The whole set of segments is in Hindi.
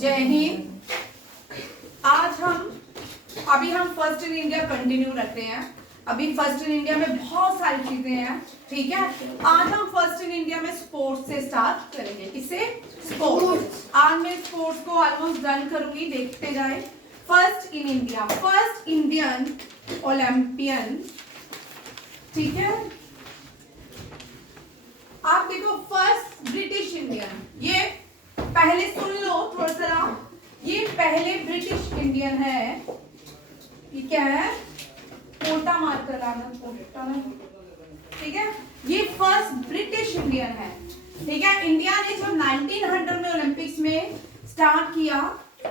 जय हिंद। आज अभी हम फर्स्ट इन इंडिया कंटिन्यू रखते हैं। अभी फर्स्ट इन इंडिया में बहुत सारी चीजें हैं, ठीक है। आज हम फर्स्ट इन इंडिया में स्पोर्ट्स से स्टार्ट करेंगे। किससे? स्पोर्ट्स। आज मैं स्पोर्ट्स को ऑलमोस्ट डन करूंगी, देखते जाए। First in India, first Indian Olympian, ठीक है। आप देखो, फर्स्ट ब्रिटिश इंडियन, ये पहले सुन लो थोड़ा सा। ये पहले ब्रिटिश इंडियन है। ये क्या है? पोटा मार्कर लाना, पोटा, ठीक है। ये फर्स्ट ब्रिटिश इंडियन है, ठीक है। इंडिया ने जब 1900 में ओलंपिक्स में स्टार्ट किया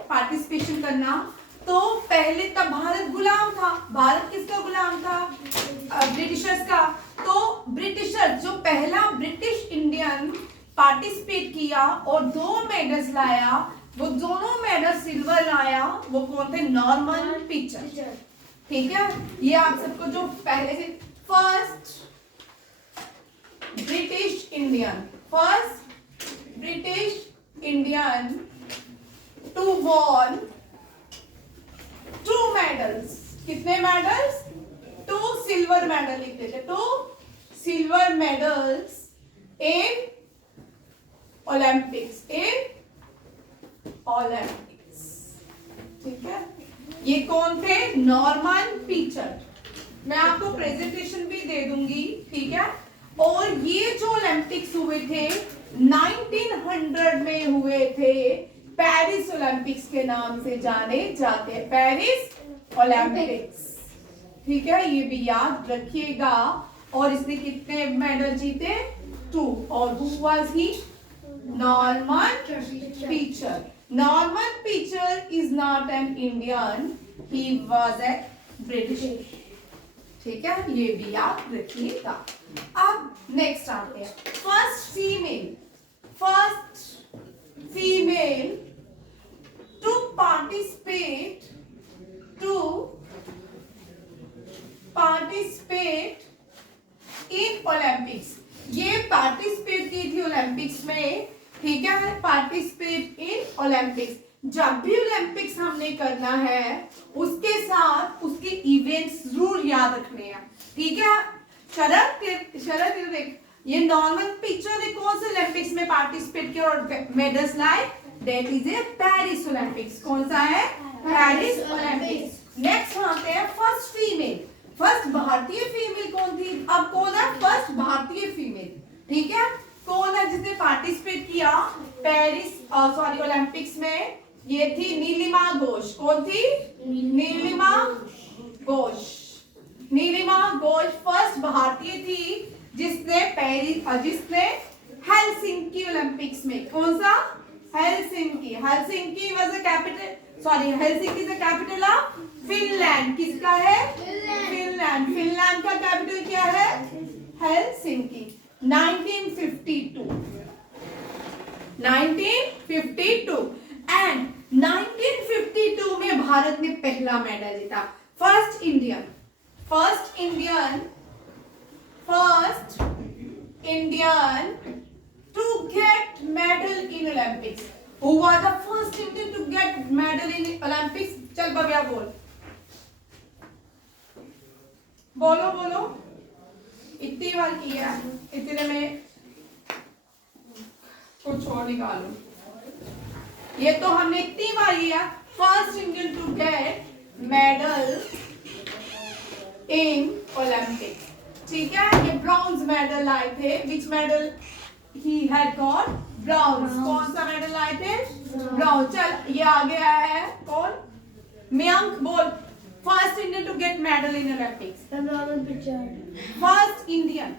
पार्टिसिपेशन करना, तो पहले तब भारत गुलाम था। भारत किसका गुलाम था? ब्रिटिशर्स का। तो ब्रिटिशर जो पहला ब्रिटिश इंडियन पार्टिसिपेट किया और 2 मेडल्स लाया, वो दोनों मेडल सिल्वर लाया, वो कौन थे? नॉर्मन पिचर, ठीक है। ये आप सबको जो पहले से first British Indian, first British Indian to won 2 medals. कितने मेडल्स? 2 सिल्वर मेडल लिख देते, 2 silver medals in Olympics, in Olympics, ठीक है। ये कौन थे? Norman Pitcher. मैं आपको प्रेजेंटेशन भी दे दूंगी, ठीक है। और ये जो ओलंपिक्स हुए थे 1900 में हुए थे, पेरिस ओलंपिक्स के नाम से जाने जाते हैं, पेरिस ओलंपिक्स, ठीक है। ये भी याद रखिएगा। और इसने कितने मेडल जीते? 2। और who was he? Norman Pitcher. Norman Pitcher is not an Indian, he was a British, ठीक है। ये भी याद रखिएगा। अब नेक्स्ट आते हैं, first female to participate in Olympics. ये पार्टिसिपेट की थी ओलंपिक्स में, ठीक है। Participate in Olympics. जब भी ओलंपिक्स हमने करना है, उसके साथ उसके इवेंट्स जरूर याद रखने हैं, ठीक है। शरद देख, ये नॉर्मन पिचर ने कौन से ओलंपिक्स में पार्टिसिपेट किया और मेडल्स लाए? That is a Paris Olympics. कौन सा है? Paris Olympics. नेक्स्ट आते हैं फर्स्ट फीमेल। फर्स्ट भारतीय फीमेल कौन थी? अब कौन है फर्स्ट भारतीय फीमेल, ठीक है। कौन है जिसने पार्टिसिपेट किया पेरिस ओलंपिक्स में? ये थी नीलिमा घोष। कौन थी? नीलिमा घोष। नीलिमा घोष फर्स्ट भारतीय थी जिसने हेलसिंकी ओलंपिक्स में, कौन सा? Helsinki. Helsinki was the capital, Helsinki is the capital of Finland. किसका है? फिनलैंड। फिनलैंड का कैपिटल क्या है? हेलसिंकी। 1952 एंड 1952 में भारत ने पहला मेडल जीता। First Indian to get medal in Olympics. Who was the first Indian to get medal in Olympics? चल भव्या बोलो। इतनी बार किया, इतने में कुछ और निकालो। ये तो हमने इतनी बार किया। First Indian to get medal in Olympics, ठीक है। ये ब्रॉन्ज मेडल आए थे। Which medal he had got? Bronze. कौन सा मेडल आए थे? ब्रॉन्ज। चल ये आगे आया है कौन? मयंक बोल। First Indian to get medal in Olympics. Norman Pritchard. First Indian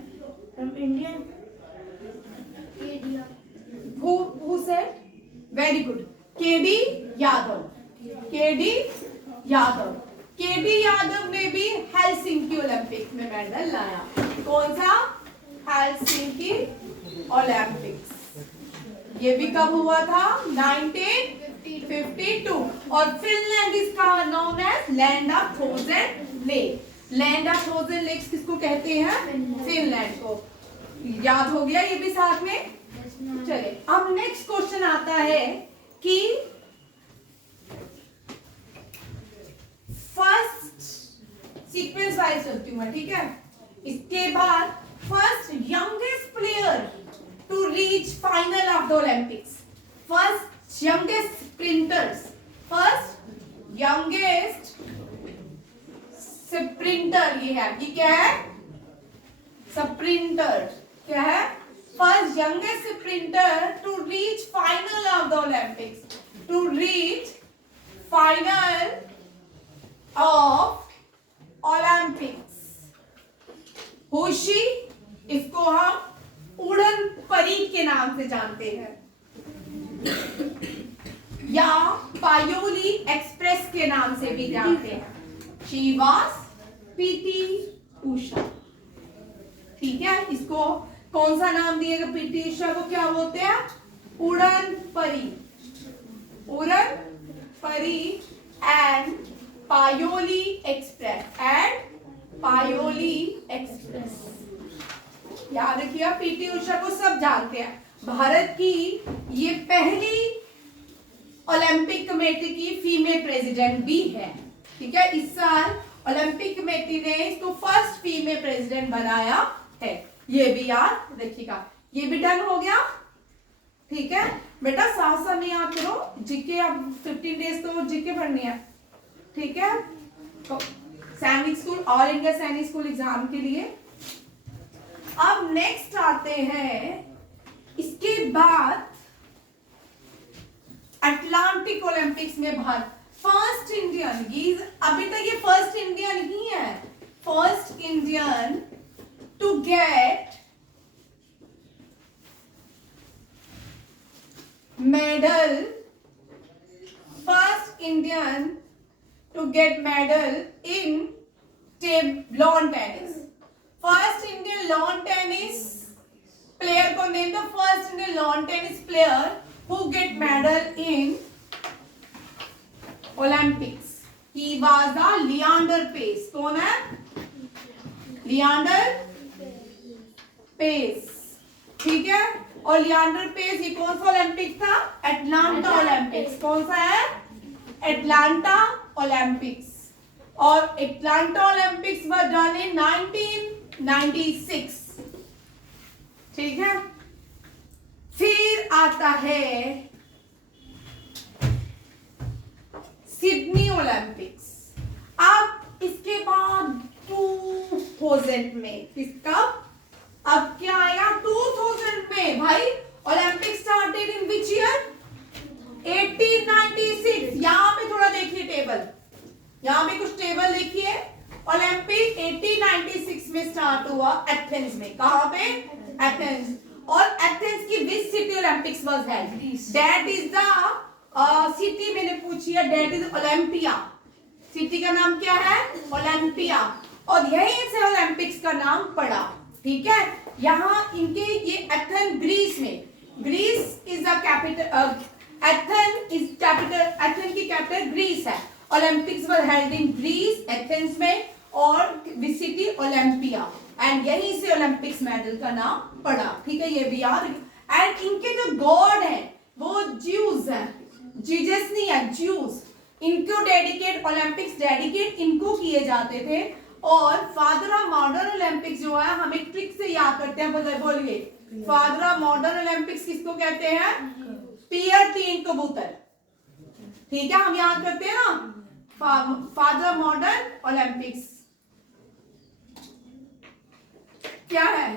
from India. who said? very good, KD Yadav. KD Yadav ने भी हेलसिंकी ओलंपिक में मेडल लाया। कौन सा? Helsinki Olympics. ये भी कब हुआ था? 1952। और Finland is known as land of thousand lake. Land of thousand lakes किसको कहते हैं? फिनलैंड को। याद हो गया ये भी साथ में? चलिए अब नेक्स्ट क्वेश्चन आता है कि हूँ मैं, ठीक है। इसके बाद first youngest player to reach final of the Olympics, first youngest sprinters, first youngest sprinter, ये है, ये क्या है, स्प्रिंटर, क्या है, first youngest sprinter to reach final of the Olympics, to reach final of Olympics. होशी, इसको हम उड़न परी के नाम से जानते हैं या पायोली एक्सप्रेस के नाम से भी जानते हैं। शी वाज पीटी उषा, ठीक है। इसको कौन सा नाम दिएगा, पीटी उषा को क्या बोलते हैं, उड़न परी, उड़न परी and Payyoli express, and Payyoli express. याद रखिएगा, पीटी उषा को सब जानते हैं, भारत की ये पहली ओलंपिक कमेटी की फीमेल प्रेसिडेंट भी है, ठीक है। इस साल ओलंपिक कमेटी ने इसको फर्स्ट फीमेल प्रेसिडेंट बनाया है, ये भी याद रखिएगा। ये भी डन हो गया, ठीक है बेटा। साथ साथ में याद करो, जीके अब 15 डेज तो जीके पढ़नी है, ठीक है। तो सैनिक स्कूल, ऑल इंडिया सैनिक स्कूल एग्जाम के लिए। अब नेक्स्ट आते हैं, इसके बाद अटलांटिक ओलंपिक्स में भारत फर्स्ट इंडियन, ये अभी तक ये फर्स्ट इंडियन ही है, first Indian to get medal, first Indian to get medal in lawn tennis, first Indian lawn tennis player को name the first Indian lawn tennis player who get medal in Olympics. He was the Leander Paes. कौन है, लियांडर पेस, ठीक है। और लियांडर पेस ये कौन सा ओलंपिक था, एटलांटा ओलंपिक्स, कौन सा है, एटलांटा ओलंपिक्स। और Atlanta Olympics were done in 1996, ठीक है। फिर आता है सिडनी ओलंपिक्स। अब इसके बाद 2000 में, किसका, अब क्या आया 2000 में, भाई Olympic started in which year, 1896। यहां पे थोड़ा देखिए टेबल, यहां पे कुछ टेबल देखिए। ओलंपिक 1896 में स्टार्ट हुआ एथेंस में, कहां पे, एथेंस। और एथेंस की which city Olympics was held, that is the city मैंने पूछी है, दैट इज ओलंपिया, सिटी का नाम क्या है, ओलंपिया। और यहीं से ओलंपिक्स का नाम पड़ा, ठीक है। यहाँ इनके ये एथेन ग्रीस में, Greece is the capital, Athens is capital, Athens की कैपिटल ग्रीस है। Olympics were held in Greece, Athens में, और विच सिटी, ओलंपिया, एंड यहीं से ओलंपिक्स मेडल का नाम पड़ा, ठीक है। ये भी याद। एंड इनके जो गॉड है वो ज्यूज है, जीसस नहीं है, ज्यूज। इनको डेडिकेट, ओलंपिक्स डेडिकेट इनको किए जाते थे। और फादर ऑफ मॉडर्न ओलंपिक्स जो है, हम एक ट्रिक से याद करते हैं, बोलिए, फादर ऑफ मॉडर्न ओलंपिक्स किसको कहते हैं, पियर तीन कबूतर, ठीक है। हम याद करते हैं ना, फादर ऑफ मॉडर्न ओलंपिक्स क्या है,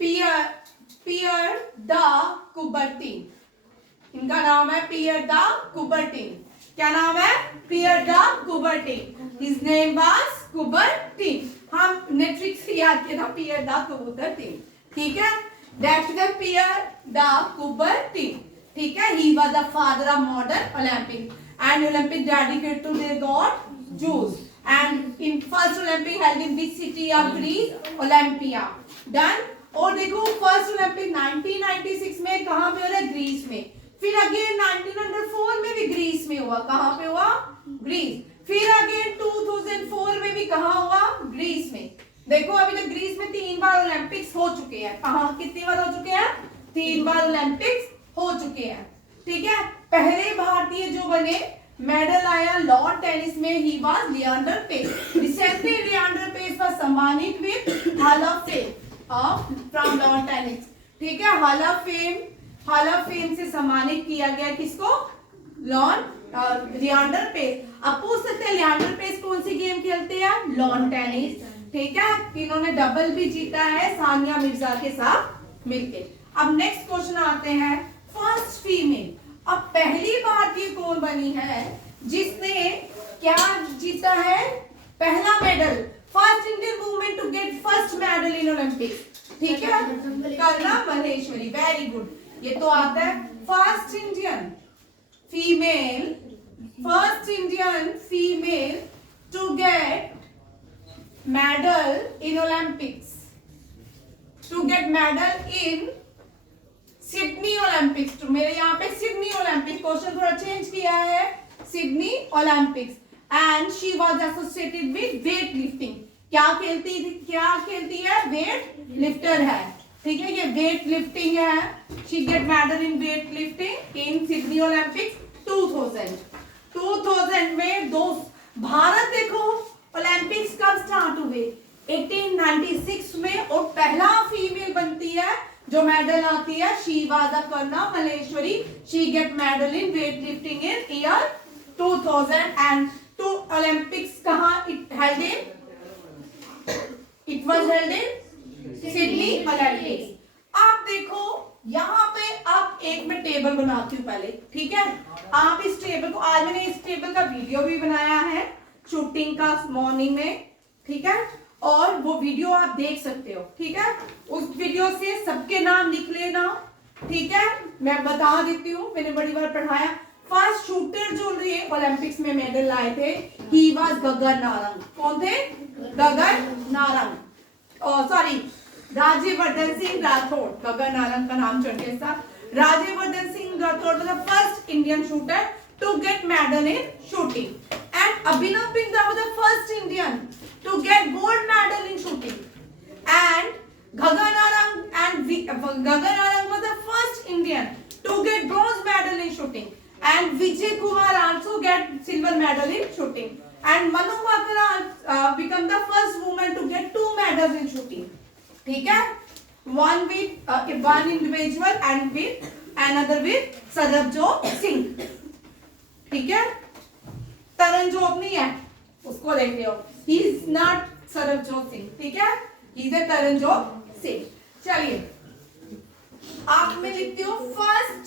पियर द कुबर्टिन। इनका नाम है पियर द कुबर्टिन। क्या नाम है, Pierre de Coubertin. His name was Coubertin. हम ने ट्रिक से याद किया था, पियर द कुबर्टिन, ठीक है। That's the Pierre de Coubertin, ठीक है। He was the father of modern Olympic and Olympic dedicated to their god Zeus. And in first Olympic held in which city of Greece, Olympia, done। और देखो फर्स्ट ओलंपिक 1996 में कहां पे हो रहा है, ग्रीस में। फिर अगेन 1904 में भी ग्रीस में हुआ, कहां पे हुआ, ग्रीस। फिर अगेन 2004 में भी कहां हुआ, ग्रीस में। देखो अभी तक ग्रीस में 3 बार ओलंपिक्स हो चुके हैं। कहां, कितनी बार हो चुके हैं, 3 बार ओलंपिक्स हो चुके हैं, ठीक है। पहले भारतीय जो बने मेडल आया लॉन टेनिस में, he was Leander Paes. Recently Leander Paes was सम्मानित with hall of fame of from lawn tennis. ठीक है, हॉल ऑफ फेम से सम्मानित किया गया किसको? लियांडर पेस। अब पूछ सकते हैं लियांडर पेस कौन सी गेम खेलते हैं? Lawn tennis. ठीक है, इन्होंने डबल भी जीता है सानिया मिर्जा के साथ मिलके। अब नेक्स्ट क्वेश्चन आते हैं, फर्स्ट फीमेल। अब पहली भारतीय कौन बनी है जिसने क्या जीता है? पहला medal, first Indian women to get first medal in Olympics. ठीक है, करना मल्लेश्वरी, वेरी गुड। ये तो आता है first Indian female to get medal in Olympics, to get medal in Sydney Olympics. तो मेरे यहाँ पे सिडनी ओलंपिक्स, क्वेश्चन थोड़ा चेंज किया है, Sydney Olympics. And she was associated with weight lifting. क्या खेलती है? वेट लिफ्टर है। ठीक है, ये वेट लिफ्टिंग है। She get medal in weight lifting in Sydney Olympics 2000 में। भारत देखो ओलंपिक्स कब स्टार्ट हुए? 1896 में, और पहला फीमेल बनती है जो मेडल आती है, she was Karnam Malleswari. She get medal in weight lifting in year 2002। Olympics कहाँ held in? It was held in Sydney Olympics. आप देखो यहाँ पे, आप एक में टेबल बनाती हूँ पहले। ठीक है, आप इस टेबल को, आज मैंने इस टेबल का वीडियो भी बनाया है शूटिंग का मॉर्निंग में। ठीक है, और वो वीडियो आप देख सकते हो। ठीक है, उस वीडियो से सबके नाम लिख लेना। ठीक है, मैं बता देती हूँ, मैंने बड़ी बार पढ़ाया। फर्स्ट शूटर जो ओलंपिक्स में मेडल लाए थे, ही वाज गगन नारंग। कौन थे? गगन नारंग। सॉरी, राज्यवर्धन सिंह राठौड़। गगन नारंग का नाम चढ़ गया था। Rajyavardhan Singh Rathore was the first Indian shooter to get medal in shooting, and Abhinav Bindra was the first Indian to get gold medal in shooting, and Gagan Narang was the first Indian to get bronze medal in shooting, and Vijay Kumar also get silver medal in shooting, and Manu Batra become the first woman to get 2 medals in shooting. ठीक है, one individual and with another with Sarabjot Singh. ठीक है, तरनजोत नहीं है, उसको देख लियो, he is not Sarabjot Singh. ठीक है, he is तरनजोत सिंह। चलिए, आप में लिखती हूँ first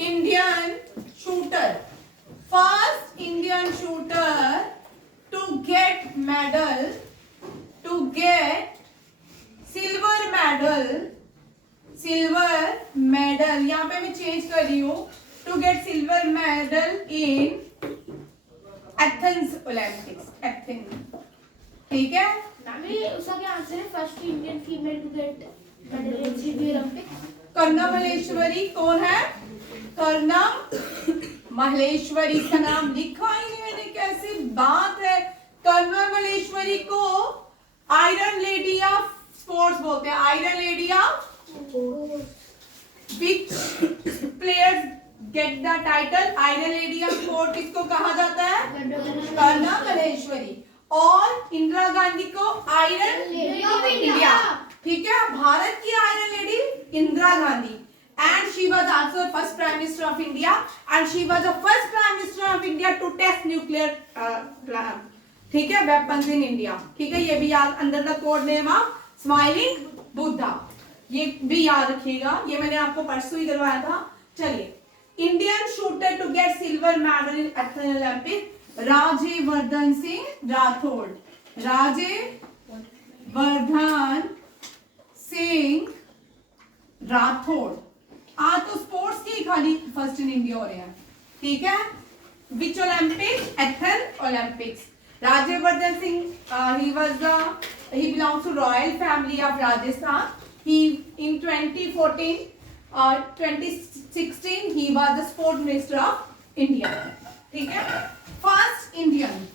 Indian shooter to get medal, to get silver medal, यहाँ पे मैं चेंज कर रही हूँ, to get silver medal in Athens Olympics, Athens। ठीक है, उसका क्या आंसर है? First Indian female to get medal in Sydney Olympics. Karnam Malleswari. कौन है? कर्णम मल्लेश्वरी। का नाम लिखा ही नहीं मैंने, कैसी बात है। कर्णम मल्लेश्वरी को आयरन लेडी ऑफ स्पोर्ट्स बोलते हैं। Iron lady of which players get the title iron lady of sport, किसको कहा जाता है? कर्णम मल्लेश्वरी। और इंदिरा गांधी को आयरन लेडी ऑफ इंडिया। ठीक है, भारत की iron lady Indira Gandhi. And she was also the first Prime Minister of India, and she was the first Prime Minister of India to test nuclear ठीक है, weapons in India। ठीक है, ये भी याद, under the code name of smiling Buddha, ये भी याद रखिएगा, ये मैंने आपको परसों ही करवाया था। चलिए, Indian shooter to get silver medal in Athens Olympic, Rajyavardhan Singh Rathore. Rajyavardhan Singh Rathore. आज तो स्पोर्ट्स की खाली फर्स्ट इन इंडिया हो रहे हैं। ठीक है, which Olympics? Athens Olympics. Rajyavardhan Singh, he belongs to royal family of Rajasthan. He in 2016 he was the sport minister of India. ठीक है, फर्स्ट इंडियन।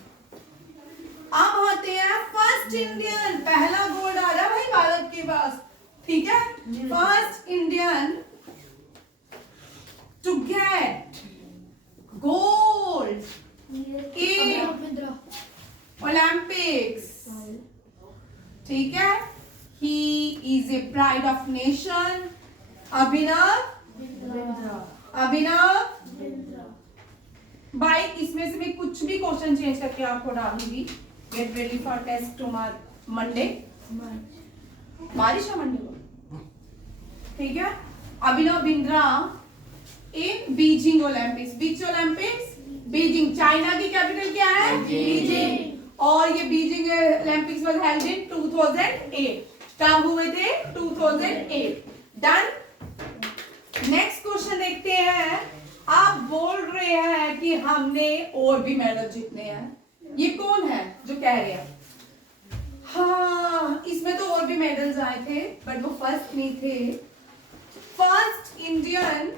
अब आते हैं फर्स्ट इंडियन, पहला गोल्ड आ रहा है भाई भारत के पास। ठीक है, first Indian to get gold of nation, Abhinav भाई, इसमें से मैं कुछ भी क्वेश्चन चेंज करके आपको डालूंगी। Get ready for test tomorrow Monday. बारिश है मंडे को, ठीक है। Abhinav Bindra in Beijing Olympics. बीच ओलंपिक्स, बीजिंग। चाइना की कैपिटल क्या है? बीजिंग। और ये Beijing Olympics was held in 2008। कब हुए थे? 2008। डन। नेक्स्ट क्वेश्चन देखते हैं। आप बोल रहे हैं कि हमने और भी मेडल जीतने हैं। ये कौन है जो कह रहे हैं? हाँ, इसमें तो और भी मेडल्स आए थे बट वो फर्स्ट नहीं थे। First Indian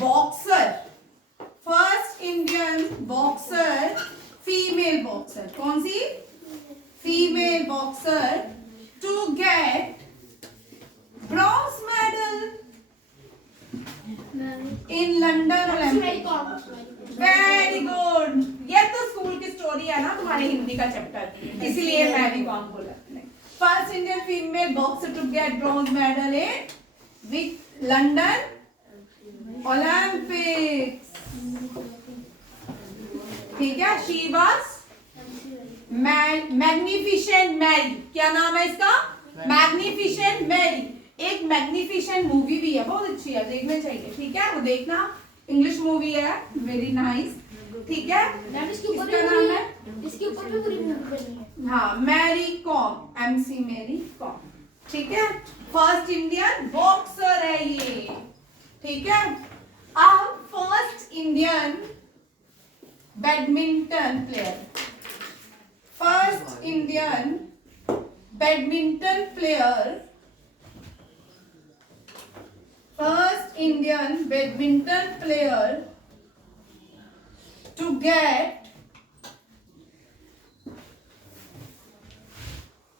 boxer, first Indian boxer, female boxer. कौन सी? Female boxer to get bronze medal in London Olympic. Very good. ये तो स्कूल की स्टोरी है ना तुम्हारे हिंदी का चैप्टर, इसलिए मैरी कॉम बोला। First Indian female boxer to get bronze medal in with London Olympics, ठीक है। She was magnificent Mary. क्या नाम है इसका? मैग्निफिसेंट मैरी। एक मैग्निफिसेंट मूवी भी है, बहुत अच्छी है, देखना चाहिए, ठीक है। वो देखना, इंग्लिश मूवी है, वेरी नाइस, ठीक है। इसका नाम है, इसके ऊपर भी पूरी मूवी बनी है। हाँ, मैरी कॉम, MC मैरी कॉम, ठीक है। फर्स्ट इंडियन बॉक्सर है ये, ठीक है। अब first Indian badminton player, first Indian badminton player, first Indian badminton player to get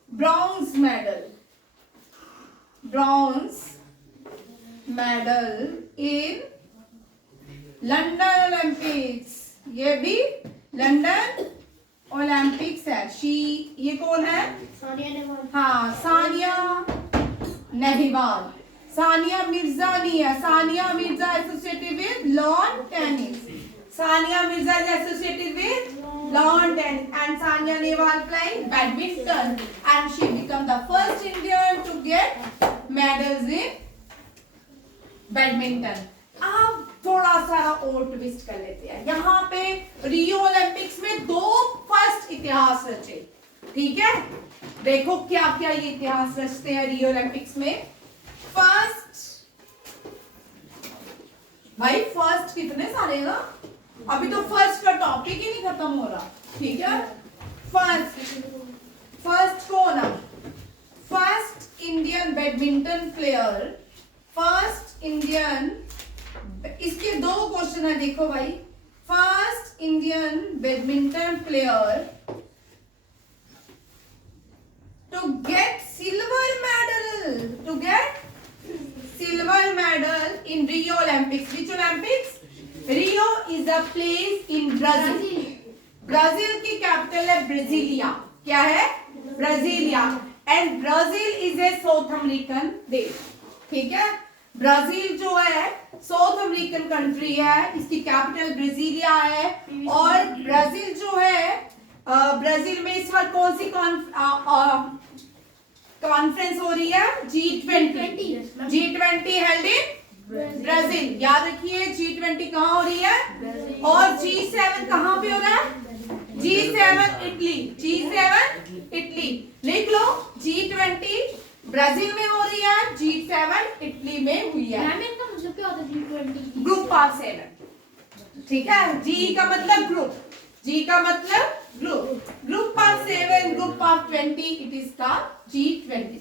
bronze medal in London Olympics। ये भी लंदन ओलंपिक्स है। ये कौन है? सानिया नेहवाल। हाँ, सानिया नेहवाल। सानिया मिर्जा नहीं है। Sania Mirza associated with lawn tennis. Sania Mirza is associated with lawn tennis and Sania Nehwal playing badminton and she become the first Indian to get medals in badminton। अब थोड़ा सारा और ट्विस्ट कर लेते हैं। यहाँ पे रियो ओलंपिक्स में 2 फर्स्ट इतिहास रचे, ठीक है। देखो क्या क्या ये इतिहास रचते हैं रियो ओलंपिक्स में। फर्स्ट, भाई फर्स्ट कितने सारे ना, अभी तो फर्स्ट का टॉपिक ही नहीं खत्म हो रहा, ठीक है। फर्स्ट कौन है? First Indian badminton player, first Indian, इसके 2 क्वेश्चन है, देखो भाई। First Indian badminton player to get silver medal in Rio Olympics। Which Olympics? Rio is a place in Brazil। Brazil की कैपिटल है ब्राजीलिया। क्या है? Brasilia. And Brazil is a south American देश, ठीक है। ब्राजील जो है साउथ अमेरिकन कंट्री है, इसकी कैपिटल ब्राजीलिया है। और ब्राजील जो है, ब्राजील में इस वक्त कौन सी कॉन्फ्रेंस हो रही है? G20 held in Brazil. याद रखिए G20 कहाँ हो रही है। और G7 कहाँ पे हो रहा है? G7 Italy. लिख लो, G20 ब्राजील में हो रही है, G7 इटली में हुई है। मैम इनका मतलब क्या होता है G20? ग्रुप ऑफ 7, ठीक है। G का मतलब ग्रुप, G का मतलब group of 7, group of 20, it is का G20,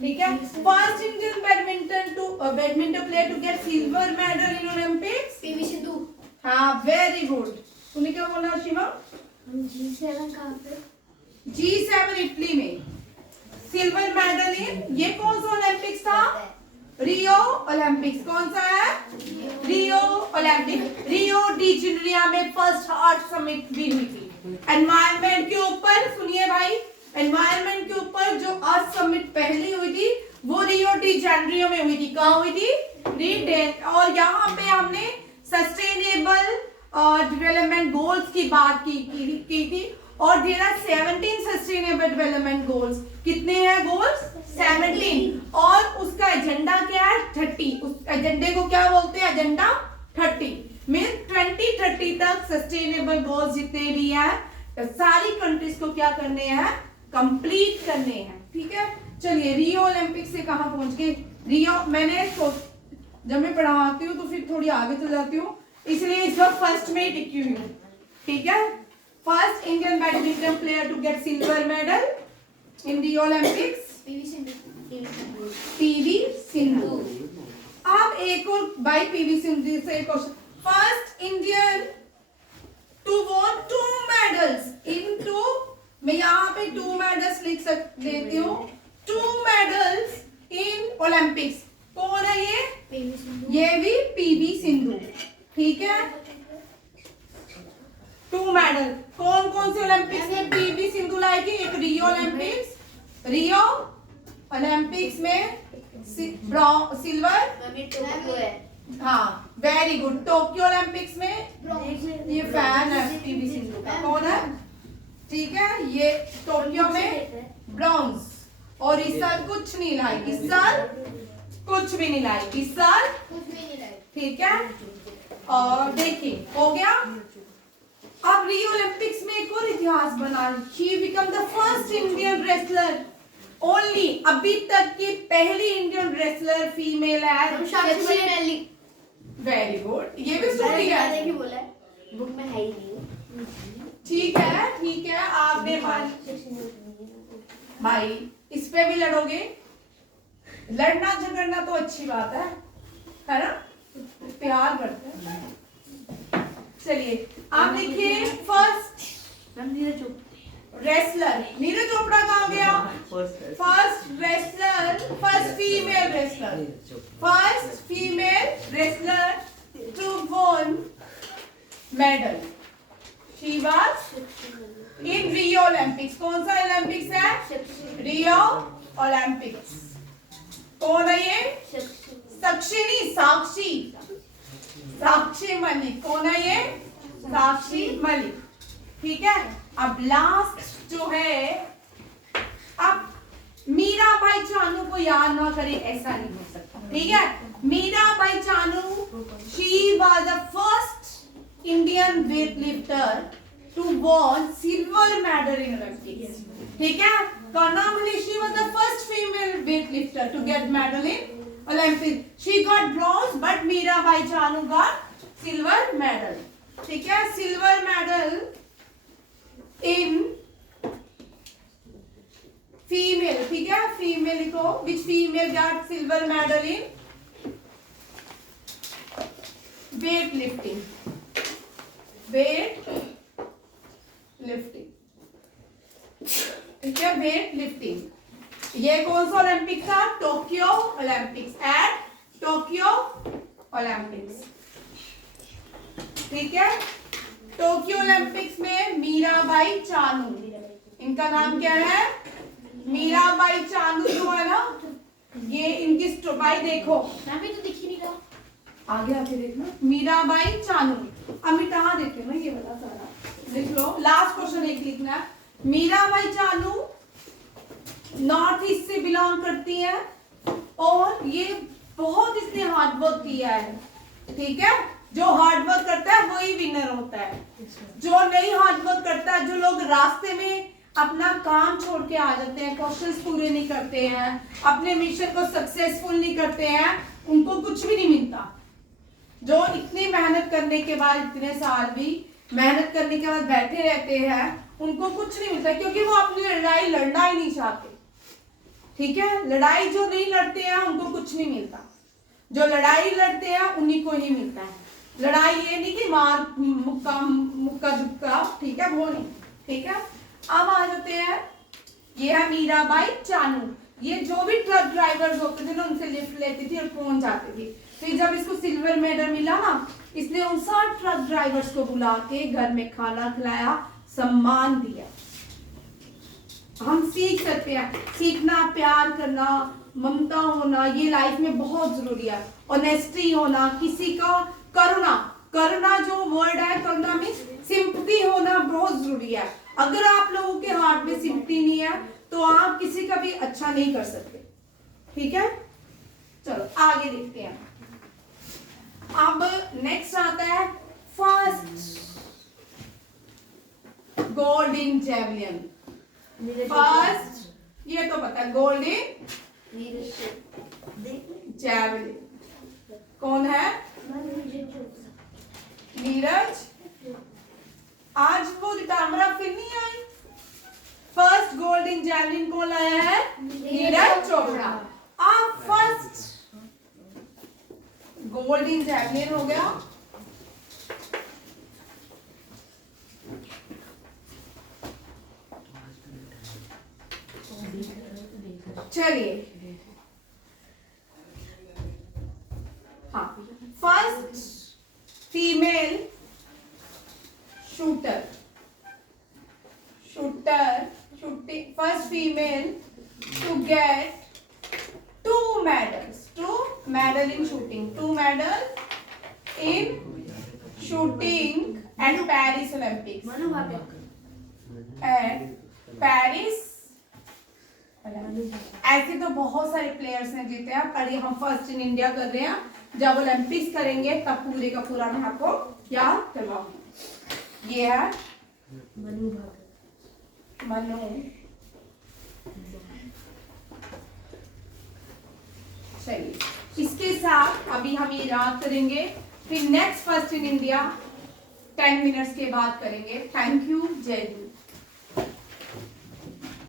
ठीक है। First Indian badminton player to get silver medal in Olympics, PV Sindhu. हाँ, वेरी गुड। तूने क्या बोला शिवा? G7 कहाँ पे? G7 इटली में सिल्वर मेडल इन, ये कौन सा ओलंपिक्स था? रियो ओलंपिक्स। कौन सा है? Rio Olympic. Rio de Janeiro में फर्स्ट अर्थ समिट भी हुई थी एनवायरनमेंट के ऊपर। सुनिए भाई, एनवायरनमेंट के ऊपर जो अर्थ समिट पहली हुई थी वो रियो डी जेनेरियो में हुई थी। कहाँ हुई थी? और यहाँ पे हमने सस्टेनेबल डेवलपमेंट गोल्स की बात की थी और there are 17 sustainable development goals. कितने हैं गोल्स? 17। और उसका एजेंडा क्या है? 30। उस एजेंडे को क्या बोलते हैं? एजेंडा 30 मीन्स 2030 तक सस्टेनेबल गोल्स जितने भी हैं सारी कंट्रीज को क्या करने हैं? कंप्लीट करने हैं। ठीक है, चलिए रियो ओलंपिक से कहां पहुंच गए? रियो मैंने जब मैं पढ़ाती हूँ तो फिर थोड़ी आगे चल जाती हूँ, इसलिए इस बार फर्स्ट में ही टिकी हुई हूँ। ठीक है, first Indian badminton player to get silver medal in Rio Olympics PV Sindhu. अब एक और बाई पीवी सिंधु से question, first Indian to won 2 medals in 2, मैं यहाँ पे 2 मेडल्स लिख देती हूँ, 2 मेडल्स इन ओलंपिक्स। कौन है ये? ये भी पीवी सिंधु। ठीक है, 2 मेडल कौन कौन से ओलंपिक्स में पीवी सिंधु लाएगी? एक रियो ओलंपिक्स, रियो ओलंपिक्स में सिल्वर, हाँ वेरी गुड। टोक्यो ओलंपिक्स में ये फैन है पीवी सिंधु का, कौन है? ठीक है, ये टोक्यो में ब्रॉन्ज। और इस साल कुछ नहीं लाई, इस साल कुछ भी नहीं लाई, इस साल ठीक है। और देखिए हो गया। अब रियो ओलंपिक्स में एक और इतिहास बना, she become the first Indian wrestler only, अभी तक की पहली इंडियन रेसलर फीमेल है। वेरी गुड, ये भी स्टोरी है, बुक में है ही नहीं। ठीक है ठीक है, आपने मान भाई इस पे भी लड़ोगे, लड़ना झगड़ना तो अच्छी बात है ना, प्यार करते हैं। चलिए आप देखिए, फर्स्ट रेसलर नीरज चोपड़ा कहाँ गया? First wrestler, first female wrestler, first female wrestler to won medal, she was in Rio Olympics. कौन सा ओलंपिक्स है? Rio Olympics. कौन है ये? साक्षी साक्षी मलिक। कौन है ये? साक्षी मलिक। ठीक है, अब लास्ट जो है, अब मीराबाई चानू को याद ना करें ऐसा नहीं हो सकता। ठीक है, Mirabai Chanu, she was the first Indian weight lifter to won silver medal in Olympics. ठीक है, Karnam Malleswari, she was the first female weight lifter to get medal in Olympics. She got bronze, but Mirabai Chanu got silver medal. ठीक है, silver medal in female. ठीक है, female को, which female got silver medal in weight lifting. weight lifting. ठीक है, weight lifting. ये कौन सा ओलंपिक था? Tokyo Olympics, eight Tokyo Olympics. ठीक है, टोक्यो ओलंपिक्स में मीराबाई चानू, इनका नाम क्या है? मीराबाई चानू जो है ना, ये इनकी भाई देखो, नाम ही तो दिख ही नहीं रहा, आगे आके देखना, मीराबाई चानू। अब मिटा देते हैं ना ये वाला सारा, लिख लो। लास्ट क्वेश्चन एक लिखना है। मीराबाई चानू नॉर्थ ईस्ट से बिलोंग करती है और ये बहुत इसने हार्ड वर्क किया है। ठीक है, जो हार्ड वर्क करता है वही विनर होता है, जो नहीं हार्ड वर्क करता, जो लोग रास्ते में अपना काम छोड़ के आ जाते हैं, क्वेश्चंस पूरे नहीं करते हैं, अपने मिशन को सक्सेसफुल नहीं करते हैं, उनको कुछ भी नहीं मिलता। जो इतनी मेहनत करने के बाद, इतने साल भी मेहनत करने के बाद बैठे रहते हैं, उनको कुछ नहीं मिलता, क्योंकि वो अपनी लड़ाई लड़ना ही नहीं चाहते। ठीक है, लड़ाई जो नहीं लड़ते हैं उनको कुछ नहीं मिलता, जो लड़ाई लड़ते हैं उन्हीं को ही मिलता है। लड़ाई ये नहीं कि मार मुक्का दुक्का, ठीक है, वो नहीं। ठीक है, अब आ जाते हैं, ये है मीराबाई चानू। ये जो भी ट्रक ड्राइवर्स होते थे ना, उनसे लिफ्ट लेती थी और पहुंच जाती थी। फिर जब इसको सिल्वर मेडल मिला ना, इसने उन सारे ट्रक ड्राइवर्स को बुला के घर में खाना खिलाया, सम्मान दिया। हम सीख सकते हैं। सीखना, प्यार करना, ममता होना, ये लाइफ में बहुत जरूरी है। ऑनेस्टी होना, किसी का करुणा, करुणा जो वर्ड है, करुणा में सिंपैथी होना बहुत जरूरी है। अगर आप लोगों के हार्ट में सिंपैथी नहीं है तो आप किसी का भी अच्छा नहीं कर सकते। ठीक है, चलो आगे देखते हैं। अब नेक्स्ट आता है first gold in javelin. First, ये तो पता है, गोल्ड इन जेवलिन कौन है? नीरज। आज वो रितामरा फिर नहीं आई। फर्स्ट गोल्ड इन जेवलिन कौन लाया है? नीरज चोपड़ा। आप फर्स्ट गोल्ड इन जेवलिन हो गया। चलिए, हाँ, first female shooter, shooting, first female to get 2 medals, 2 medal in shooting, 2 medal in shooting at Paris Olympics, at Paris। ऐसे तो बहुत सारे प्लेयर्स ने जीते हैं, पर ये हम फर्स्ट इन इंडिया कर रहे हैं। जब ओलंपिक्स करेंगे तब पूरे का पूरा मैं आपको याद करवाऊंगी। ये है मनु। चलिए, इसके साथ अभी हम ये याद करेंगे, फिर next first in India 10 minutes के बाद करेंगे। थैंक यू, जय हिंद।